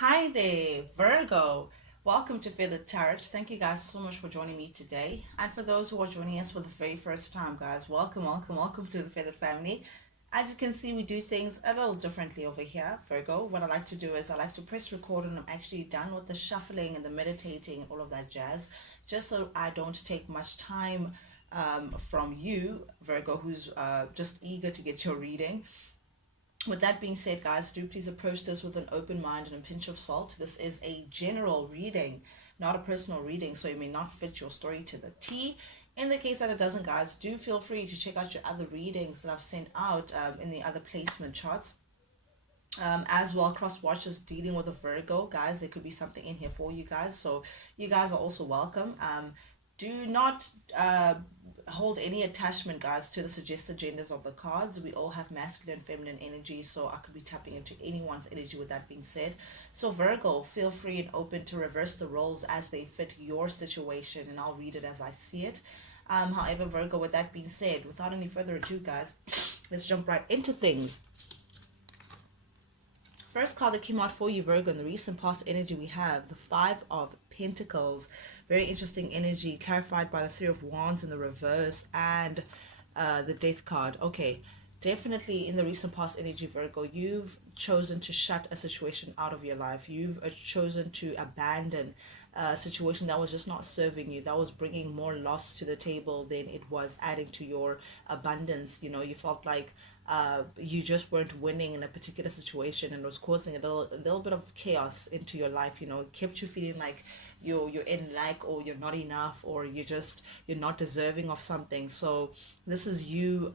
Hi there, Virgo. Welcome to Feather Tarot. Thank you guys so much for joining me today. And for those who are joining us for the very first time, guys, welcome to the Feathered family. As you can see, we do things a little differently over here, Virgo. What I like to do is I like to press record and I'm actually done with the shuffling and the meditating and all of that jazz, just so I don't take much time from you, Virgo, who's just eager to get your reading. With that being said, guys, do please approach this with an open mind and a pinch of salt. This is a general reading, not a personal reading, so it may not fit your story to the T. In the case that it doesn't, guys, do feel free to check out your other readings that I've sent out in the other placement charts. As well, cross watchers dealing with a Virgo, guys, there could be something in here for you guys, so you guys are also welcome. Do not hold any attachment, guys, to the suggested genders of the cards. We all have masculine and feminine energy, so I could be tapping into anyone's energy. With that being said, so Virgo, feel free and open to reverse the roles as they fit your situation, and I'll read it as I see it. However, Virgo, with that being said, without any further ado, guys, let's jump right into things. First card that came out for you, Virgo, in the recent past energy, we have the Five of Pentacles. Very interesting energy, clarified by the Three of Wands in the reverse and the Death card. Okay, definitely in the recent past energy, Virgo, you've chosen to shut a situation out of your life. You've chosen to abandon a situation that was just not serving you, that was bringing more loss to the table than it was adding to your abundance. You know, you felt like you just weren't winning in a particular situation and it was causing a little bit of chaos into your life. You know, it kept you feeling like you're in lack, or you're not enough, or you're not deserving of something. So this is you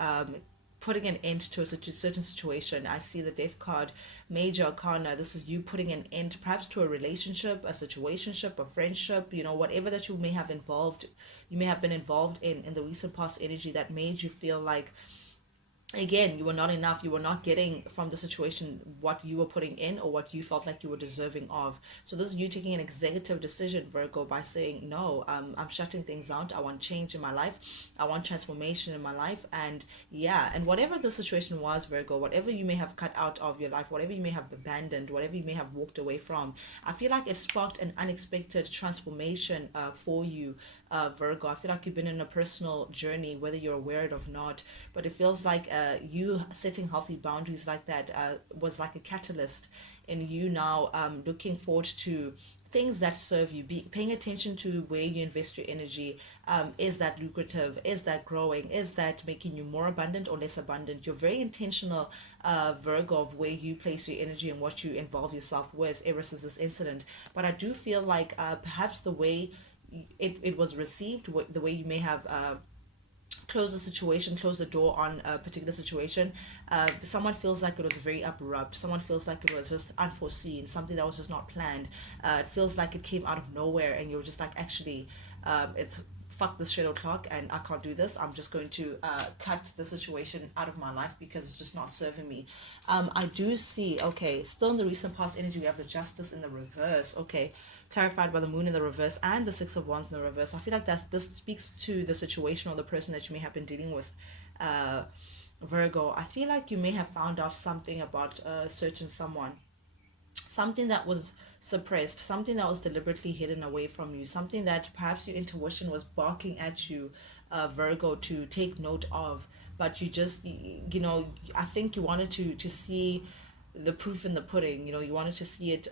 putting an end to a certain situation. I see the Death card, Major Arcana. This is you putting an end perhaps to a relationship, a situationship, a friendship, you know, whatever that you may have been involved in the recent past energy that made you feel like, again, you were not enough, you were not getting from the situation what you were putting in or what you felt like you were deserving of. So this is you taking an executive decision, Virgo, by saying no, I'm shutting things out. I want change in my life, I want transformation in my life. And yeah, and whatever the situation was, Virgo, whatever you may have cut out of your life, whatever you may have abandoned, whatever you may have walked away from, I feel like it sparked an unexpected transformation for you, Virgo. I feel like you've been in a personal journey, whether you're aware it or not, but it feels like you setting healthy boundaries like that was like a catalyst in you now looking forward to things that serve you, be paying attention to where you invest your energy. Is that lucrative? Is that growing? Is that making you more abundant or less abundant? You're very intentional, Virgo, of where you place your energy and what you involve yourself with ever since this incident. But I do feel like perhaps the way it was received, the way you may have close the situation, close the door on a particular situation. Someone feels like it was very abrupt. Someone feels like it was just unforeseen, something that was just not planned. It feels like it came out of nowhere, and you're just like, actually, it's fuck this shit o'clock, and I can't do this. I'm just going to cut the situation out of my life because it's just not serving me. I do see, okay, still in the recent past energy, we have the Justice in the reverse. Okay, terrified by the Moon in the reverse and the Six of Wands in the reverse. I feel like this speaks to the situation or the person that you may have been dealing with, Virgo. I feel like you may have found out something about a certain someone, something that was suppressed, something that was deliberately hidden away from you, something that perhaps your intuition was barking at you, Virgo, to take note of, but you just, you know, I think you wanted to see the proof in the pudding. You know, you wanted to see it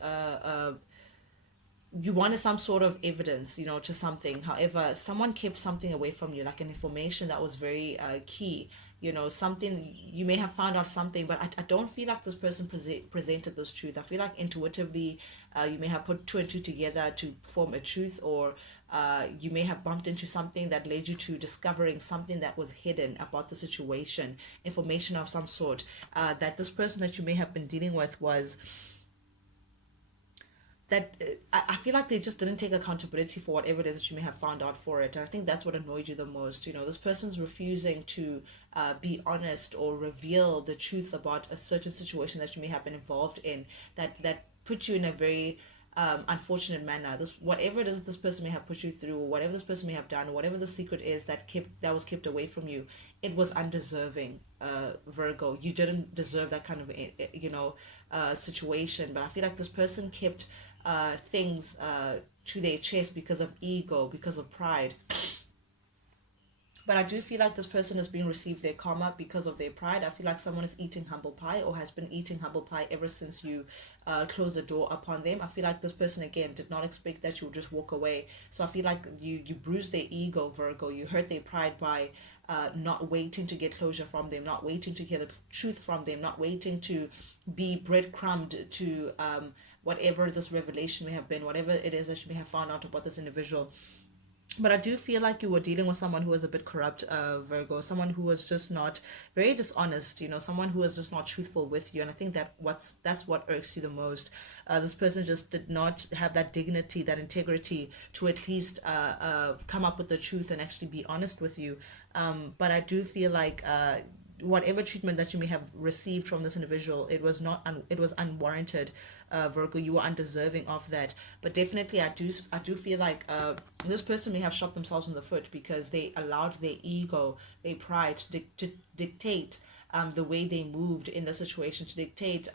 you wanted some sort of evidence, you know, to something. However, someone kept something away from you, like an information that was very key. You know, something you may have found out something, but I don't feel like this person presented this truth. I feel like intuitively, you may have put two and two together to form a truth, or you may have bumped into something that led you to discovering something that was hidden about the situation, information of some sort, that this person that you may have been dealing with was that I feel like they just didn't take accountability for whatever it is that you may have found out for it. And I think that's what annoyed you the most. You know, this person's refusing to be honest or reveal the truth about a certain situation that you may have been involved in, that put you in a very unfortunate manner. This, whatever it is that this person may have put you through, or whatever this person may have done, or whatever the secret is that was kept away from you, it was undeserving. Virgo, you didn't deserve that kind of situation. But I feel like this person kept things to their chest because of ego, because of pride. But I do feel like this person has been received their karma because of their pride. I feel like someone is eating humble pie, or has been eating humble pie ever since you closed the door upon them. I feel like this person, again, did not expect that you would just walk away. So I feel like you bruised their ego, Virgo. You hurt their pride by not waiting to get closure from them, not waiting to hear the truth from them, not waiting to be breadcrumbed to whatever this revelation may have been, whatever it is that you may have found out about this individual. But I do feel like you were dealing with someone who was a bit corrupt, Virgo, someone who was just not very dishonest, someone who was just not truthful with you. And I think that's what irks you the most. This person just did not have that dignity, that integrity to at least come up with the truth and actually be honest with you. But I do feel like whatever treatment that you may have received from this individual, it was not it was unwarranted. Virgo, you were undeserving of that. But definitely I do feel like this person may have shot themselves in the foot because they allowed their ego, their pride to dictate the way they moved in the situation, to dictate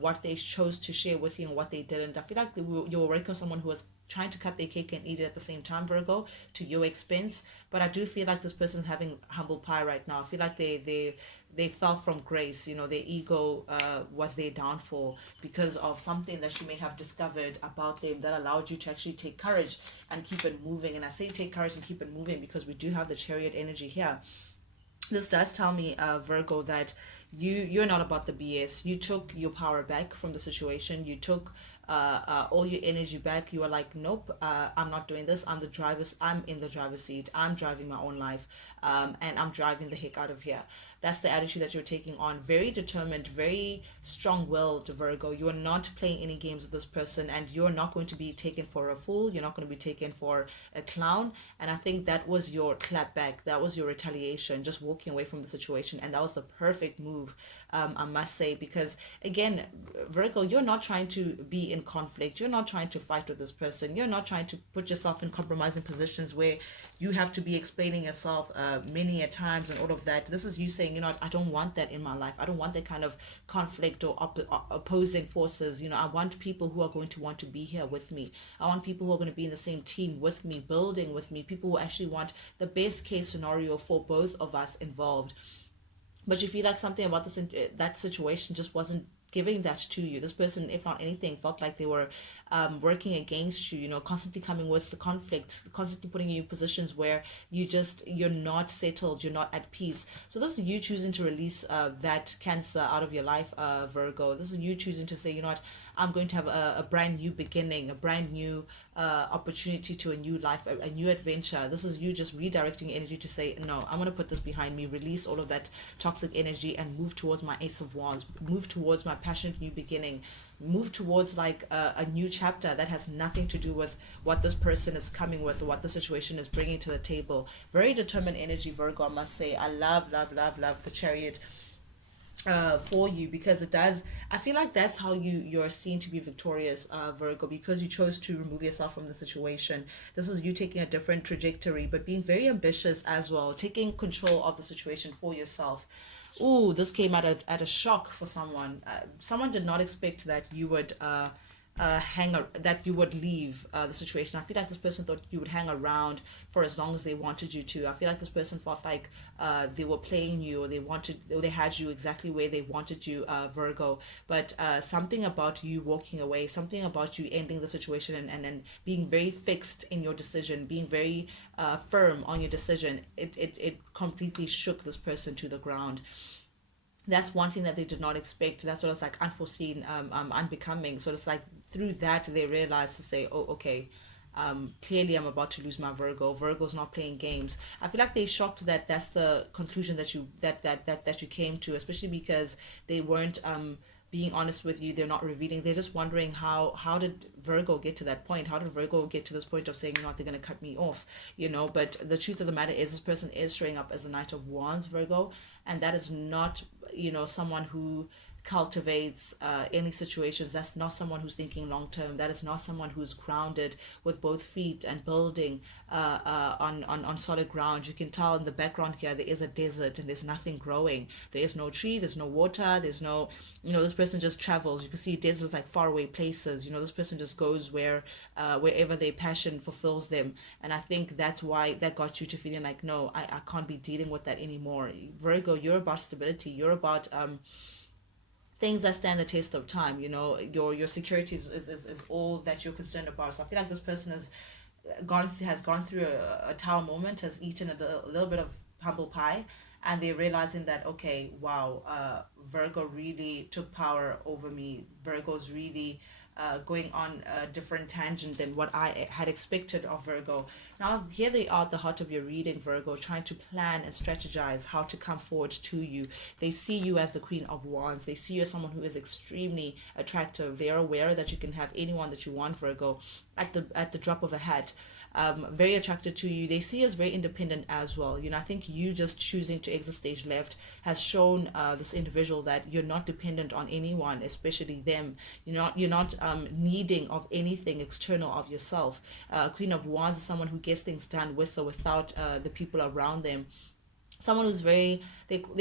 what they chose to share with you and what they didn't. I feel like you were working with someone who was trying to cut their cake and eat it at the same time, Virgo, to your expense. But I do feel like this person's having humble pie right now. I feel like they fell from grace. Their ego was their downfall because of something that you may have discovered about them that allowed you to actually take courage and keep it moving. And I say take courage and keep it moving because we do have the chariot energy here. This does tell me, Virgo, that you're not about the BS. You took your power back from the situation. You took all your energy back. You were like, nope, I'm not doing this. I'm in the driver's seat. I'm driving my own life, and I'm driving the heck out of here. That's the attitude that you're taking on. Very determined, very strong-willed, Virgo. You are not playing any games with this person, and you're not going to be taken for a fool. You're not going to be taken for a clown. And I think that was your clap back. That was your retaliation, just walking away from the situation. And that was the perfect move, I must say, because again, Virgo, you're not trying to be in conflict. You're not trying to fight with this person. You're not trying to put yourself in compromising positions where you have to be explaining yourself many a times and all of that. This is you saying, I don't want that in my life. I don't want that kind of conflict or opposing forces. I want people who are going to want to be here with me. I want people who are going to be in the same team with me, building with me, people who actually want the best case scenario for both of us involved. But you feel like something about that situation just wasn't giving that to you. This person, if not anything, felt like they were working against you, constantly coming with the conflict, constantly putting you in positions where you're not settled, you're not at peace. So this is you choosing to release that cancer out of your life, Virgo. This is you choosing to say, what, I'm going to have a brand new beginning, a brand new opportunity to a new life, a new adventure. This is you just redirecting energy to say, no, I'm going to put this behind me, release all of that toxic energy and move towards my Ace of Wands, move towards my passionate new beginning, move towards like a new chapter that has nothing to do with what this person is coming with or what the situation is bringing to the table. Very determined energy, Virgo, I must say. I love, love, love, love the chariot for you, because it does, I feel like that's how you're seen to be victorious, Virgo, because you chose to remove yourself from the situation. This is you taking a different trajectory, but being very ambitious as well, taking control of the situation for yourself. Ooh, this came at a shock for someone. Someone did not expect that you would that you would leave the situation. I feel like this person thought you would hang around for as long as they wanted you to. I feel like this person felt like they were playing you, or they had you exactly where they wanted you, Virgo. But something about you walking away, something about you ending the situation and being very fixed in your decision, being very firm on your decision, it completely shook this person to the ground. That's one thing that they did not expect. That's what it's like unforeseen, unbecoming. So it's like through that they realized to say, oh, okay, clearly I'm about to lose my Virgo. Virgo's not playing games. I feel like they shocked that that's the conclusion that you came to, especially because they weren't being honest with you. They're not revealing. They're just wondering how did Virgo get to that point? How did Virgo get to this point of saying, they're going to cut me off, But the truth of the matter is this person is showing up as a Knight of Wands, Virgo, and that is not, someone who cultivates any situations. That's not someone who's thinking long term. That is not someone who's grounded with both feet and building on solid ground. You can tell in the background here there is a desert and there's nothing growing. There is no tree, there's no water, there's no, this person just travels. You can see deserts like faraway places. This person just goes wherever their passion fulfills them. And I think that's why that got you to feeling like, no, I can't be dealing with that anymore. Virgo, you're about stability. You're about things that stand the test of time. Your security is all that you're concerned about. So I feel like this person has gone through a tower moment, has eaten a little bit of humble pie, and they're realizing that, okay, wow, Virgo really took power over me. Virgo's really going on a different tangent than what I had expected of Virgo. Now, here they are at the heart of your reading, Virgo, trying to plan and strategize how to come forward to you. They see you as the Queen of Wands. They see you as someone who is extremely attractive. They are aware that you can have anyone that you want, Virgo, at the drop of a hat. Very attracted to you. They see you as very independent as well. I think you just choosing to exit stage left has shown this individual that you're not dependent on anyone, especially them. You're not needing of anything external of yourself. Queen of Wands is someone who gets things done with or without the people around them. Someone who's they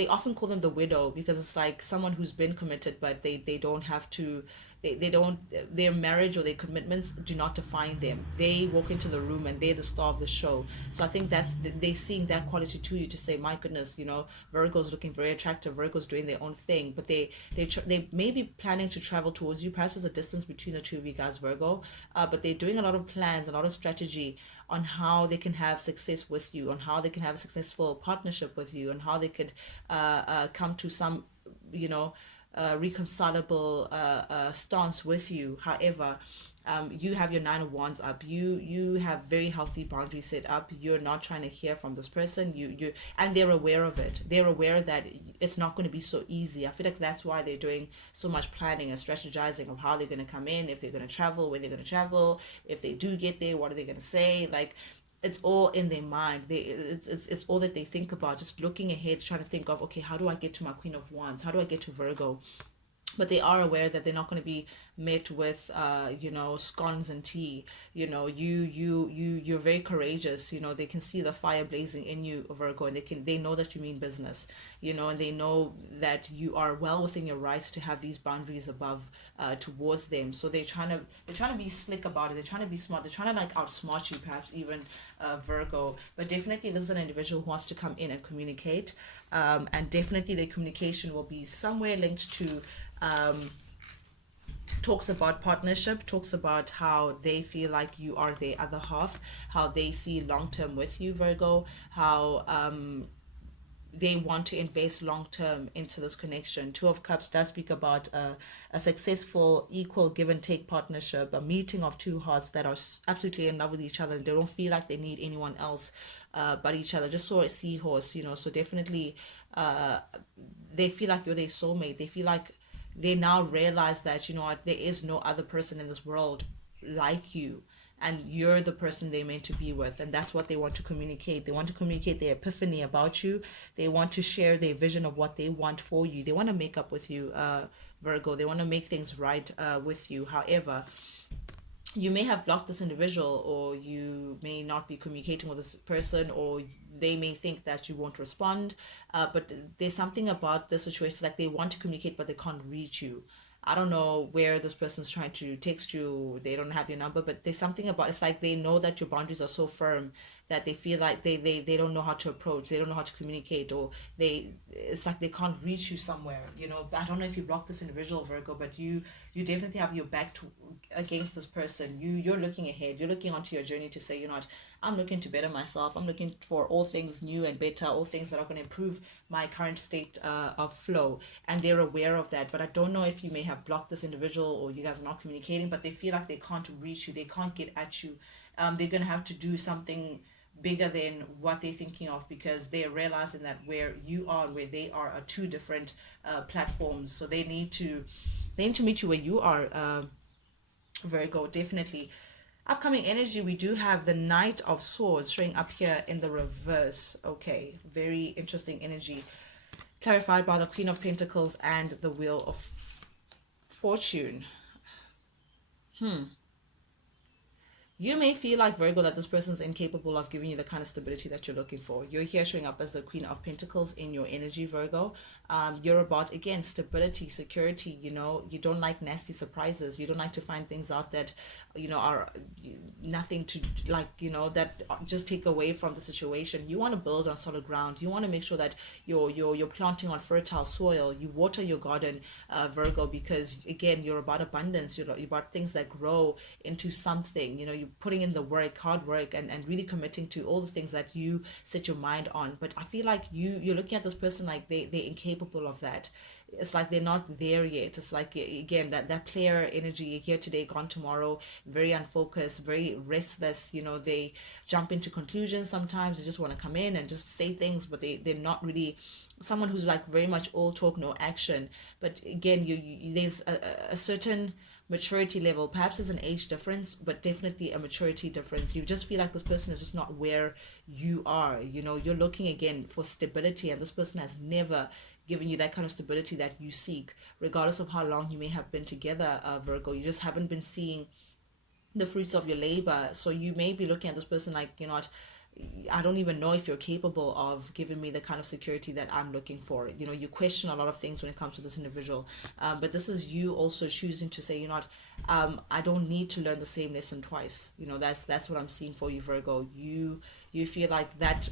often call them the widow, because it's like someone who's been committed, but they don't have to, they don't, their marriage or their commitments do not define them. They walk into the room and they're the star of the show. So I think they seeing that quality to you to say, my goodness, Virgo's looking very attractive. Virgo's doing their own thing, but they may be planning to travel towards you. Perhaps there's a distance between the two of you guys, Virgo, but they're doing a lot of plans, a lot of strategy on how they can have success with you, on how they can have a successful partnership with you, and how they could come to some, reconcilable stance with you. However, you have your Nine of Wands up. You have very healthy boundaries set up. You're not trying to hear from this person. And they're aware of it. They're aware that it's not going to be so easy. I feel like that's why they're doing so much planning and strategizing of how they're going to come in, if they're going to travel, where they're going to travel, if they do get there, what are they going to say, like. It's all in their mind. It's all that they think about, just looking ahead, trying to think of, okay, how do I get to my Queen of Wands? How do I get to Virgo? But they are aware that they're not going to be met with scones and tea. You're very courageous. They can see the fire blazing in you, Virgo, and they know that you mean business. And they know that you are well within your rights to have these boundaries above towards them. So they're trying to be slick about it. They're trying to be smart. They're trying to like outsmart you, perhaps even Virgo. But definitely this is an individual who wants to come in and communicate, and definitely their communication will be somewhere linked to talks about partnership, talks about how they feel like you are their other half, how they see long term with you, Virgo, how they want to invest long term into this connection. Two of Cups does speak about a successful, equal give and take partnership, a meeting of two hearts that are absolutely in love with each other. They don't feel like they need anyone else but each other. Just saw a seahorse, so definitely they feel like you're their soulmate. They feel like they now realize that, there is no other person in this world like you, and you're the person they're meant to be with. And that's what they want to communicate. They want to communicate their epiphany about you. They want to share their vision of what they want for you. They want to make up with you, Virgo. They want to make things right with you. However, you may have blocked this individual, or you may not be communicating with this person, or they may think that you won't respond, but there's something about the situation, like they want to communicate but they can't reach you. I don't know where this person's trying to text you, they don't have your number, but there's something about, it's like they know that your boundaries are so firm that they feel like they don't know how to approach, they don't know how to communicate, or it's like they can't reach you somewhere. I don't know if you block this individual, Virgo, but you definitely have your back against this person. You're looking ahead, you're looking onto your journey to say, I'm looking to better myself, I'm looking for all things new and better, all things that are going to improve my current state of flow, and they're aware of that. But I don't know if you may have blocked this individual, or you guys are not communicating, but they feel like they can't reach you, they can't get at you. They're going to have to do something bigger than what they're thinking of, because they're realizing that where you are and where they are two different platforms. So they need to meet you where you are, Virgo. Definitely upcoming energy, we do have the Knight of Swords showing up here in the reverse. Okay, very interesting energy. clarified by the Queen of Pentacles and the Wheel of Fortune. You may feel like, Virgo, that this person's incapable of giving you the kind of stability that you're looking for. You're here showing up as the Queen of Pentacles in your energy, Virgo. You're about, again, stability, security. You don't like nasty surprises. You don't like to find things out that, are nothing to, like, that just take away from the situation. You want to build on solid ground. You want to make sure that you're planting on fertile soil. You water your garden, Virgo, because, again, you're about abundance. You're about things that grow into something. You're putting in the work, hard work, and really committing to all the things that you set your mind on. But I feel like you're looking at this person like they're incapable of that. It's like they're not there yet. It's like, again, that player energy, here today, gone tomorrow, very unfocused, very restless. They jump into conclusions sometimes. They just want to come in and just say things, but they're not really someone who's like very much all talk, no action. But again, there's a certain maturity level. Perhaps there's an age difference, but definitely a maturity difference. You just feel like this person is just not where you are. You're looking, again, for stability, and this person has never given you that kind of stability that you seek, regardless of how long you may have been together, Virgo. You just haven't been seeing the fruits of your labor. So you may be looking at this person like, what, I don't even know if you're capable of giving me the kind of security that I'm looking for. You question a lot of things when it comes to this individual. But this is you also choosing to say, what, I don't need to learn the same lesson twice. That's what I'm seeing for you, Virgo. You feel like that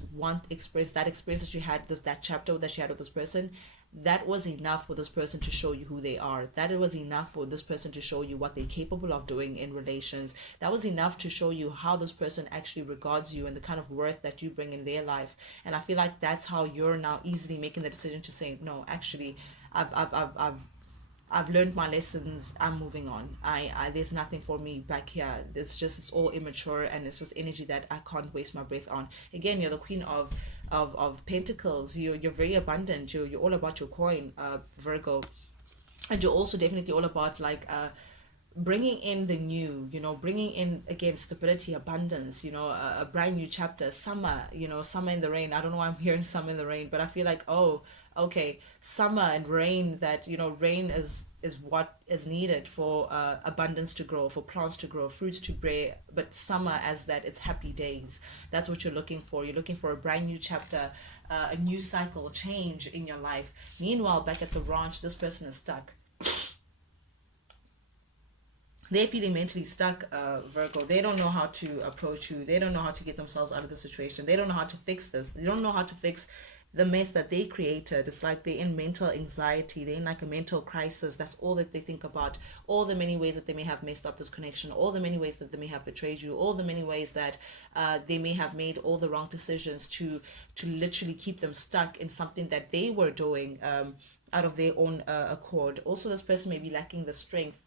experience that you had, that chapter that you had with this person, that was enough for this person to show you who they are. That it was enough for this person to show you what they're capable of doing in relations. That was enough to show you how this person actually regards you and the kind of worth that you bring in their life. And I feel like that's how you're now easily making the decision to say, no, actually, I've learned my lessons. I'm moving on. I there's nothing for me back here. It's all immature, and it's just energy that I can't waste my breath on. Again, you're the Queen of Pentacles. You're very abundant. You're all about your coin, Virgo, and you're also definitely all about, like, bringing in the new, bringing in, again, stability, abundance, a brand new chapter, summer, summer in the rain. I don't know why I'm hearing summer in the rain, but I feel like, oh, okay, summer and rain, that, rain is what is needed for abundance to grow, for plants to grow, fruits to bear. But summer, as that, it's happy days. That's what you're looking for. You're looking for a brand new chapter, a new cycle, change in your life. Meanwhile, back at the ranch, this person is stuck. They're feeling mentally stuck, Virgo. They don't know how to approach you. They don't know how to get themselves out of the situation. They don't know how to fix this. They don't know how to fix the mess that they created. It's like they're in mental anxiety. They're in like a mental crisis. That's all that they think about. All the many ways that they may have messed up this connection. All the many ways that they may have betrayed you. All the many ways that they may have made all the wrong decisions to literally keep them stuck in something that they were doing out of their own accord. Also, this person may be lacking the strength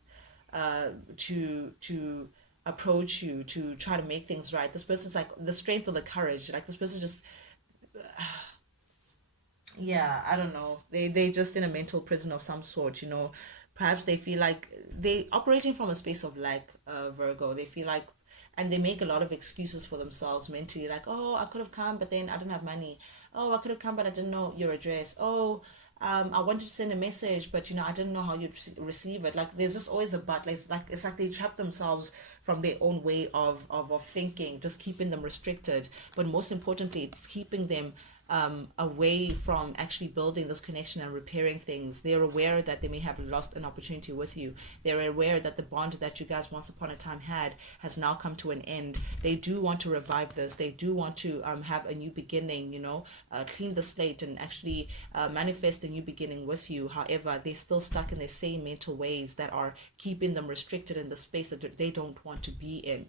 to approach you, to try to make things right. This person's like the strength or the courage. Like, this person just, yeah, I don't know. They just in a mental prison of some sort. Perhaps they feel like they operating from a space of lack. Virgo. They feel like, and they make a lot of excuses for themselves mentally. Like, oh, I could have come, but then I didn't have money. Oh, I could have come, but I didn't know your address. Oh, I wanted to send a message, but I didn't know how you'd receive it. Like, there's just always a but. Like, it's like they trap themselves from their own way of thinking, just keeping them restricted. But most importantly, it's keeping them away from actually building this connection and repairing things. They're aware that they may have lost an opportunity with you. They're aware that the bond that you guys once upon a time had has now come to an end. They do want to revive this. They do want to have a new beginning, clean the slate and actually manifest a new beginning with you. However, they're still stuck in the same mental ways that are keeping them restricted in the space that they don't want to be in.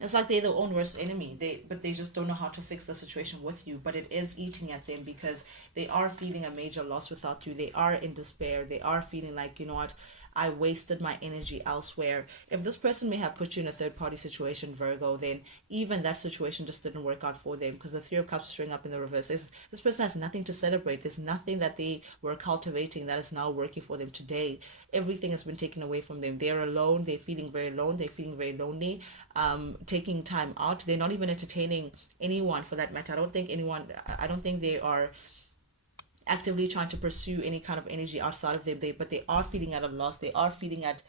It's like they're their own worst enemy. But they just don't know how to fix the situation with you. But it is eating at them because they are feeling a major loss without you. They are in despair. They are feeling like, what, I wasted my energy elsewhere. If this person may have put you in a third party situation, Virgo, then even that situation just didn't work out for them, because the Three of Cups is showing up in the reverse. This person has nothing to celebrate. There's nothing that they were cultivating that is now working for them today. Everything has been taken away from them. They're alone. They're feeling very alone. They're feeling very lonely. Taking time out. They're not even entertaining anyone for that matter. I don't think they are actively trying to pursue any kind of energy outside of them, but they are feeling at a loss. They are feeling at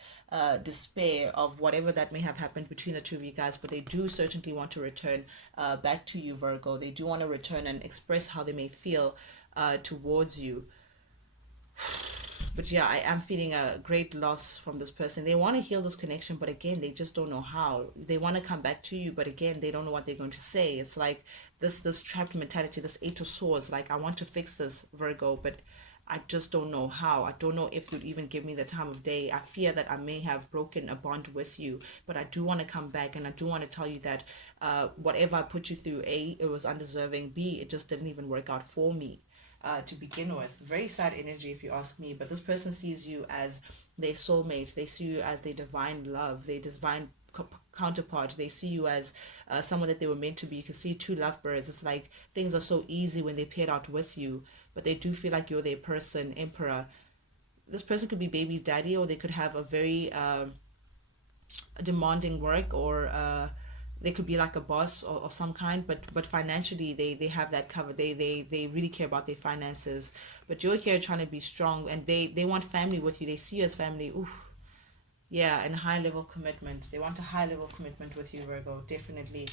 despair of whatever that may have happened between the two of you guys, but they do certainly want to return back to you, Virgo. They do want to return and express how they may feel towards you. But yeah, I am feeling a great loss from this person. They want to heal this connection, but again, they just don't know how. They want to come back to you, but again, they don't know what they're going to say. It's like this trapped mentality, this Eight of Swords. Like, I want to fix this, Virgo, but I just don't know how. I don't know if you'd even give me the time of day. I fear that I may have broken a bond with you, but I do want to come back, and I do want to tell you that whatever I put you through, A, it was undeserving. B, it just didn't even work out for me to begin with. Very sad energy, if you ask me. But this person sees you as their soulmate. They see you as their divine love, their divine counterpart. They see you as someone that they were meant to be. You can see two lovebirds. It's like things are so easy when they paired out with you, but they do feel like you're their person, emperor. This person could be baby daddy, or they could have a very demanding work, or they could be like a boss of some kind, but financially they have that covered. They really care about their finances. But you're here trying to be strong, and they want family with you. They see you as family. Ooh, yeah, and high level commitment. They want a high level commitment with you, Virgo, definitely.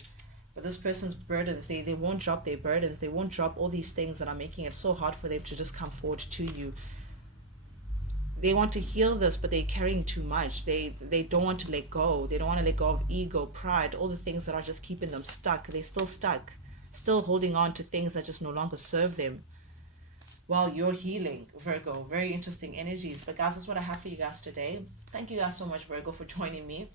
But this person's burdens, they won't drop their burdens. They won't drop all these things that are making it so hard for them to just come forward to you. They want to heal this, but they're carrying too much. They don't want to let go. They don't want to let go of ego, pride, all the things that are just keeping them stuck. They're still stuck, still holding on to things that just no longer serve them while you're healing, Virgo. Very interesting energies. But guys, that's what I have for you guys today. Thank you guys so much, Virgo, for joining me.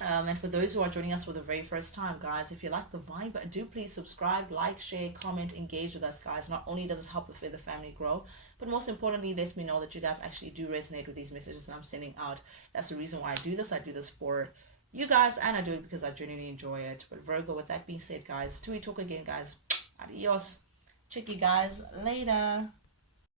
And for those who are joining us for the very first time, guys, if you like the vibe, do please subscribe, like, share, comment, engage with us, guys. Not only does it help the family grow, but most importantly, lets me know that you guys actually do resonate with these messages that I'm sending out. That's the reason why I do this. I do this for you guys, and I do it because I genuinely enjoy it. But Virgo, with that being said, guys, till we talk again, guys, adios. Check you guys later.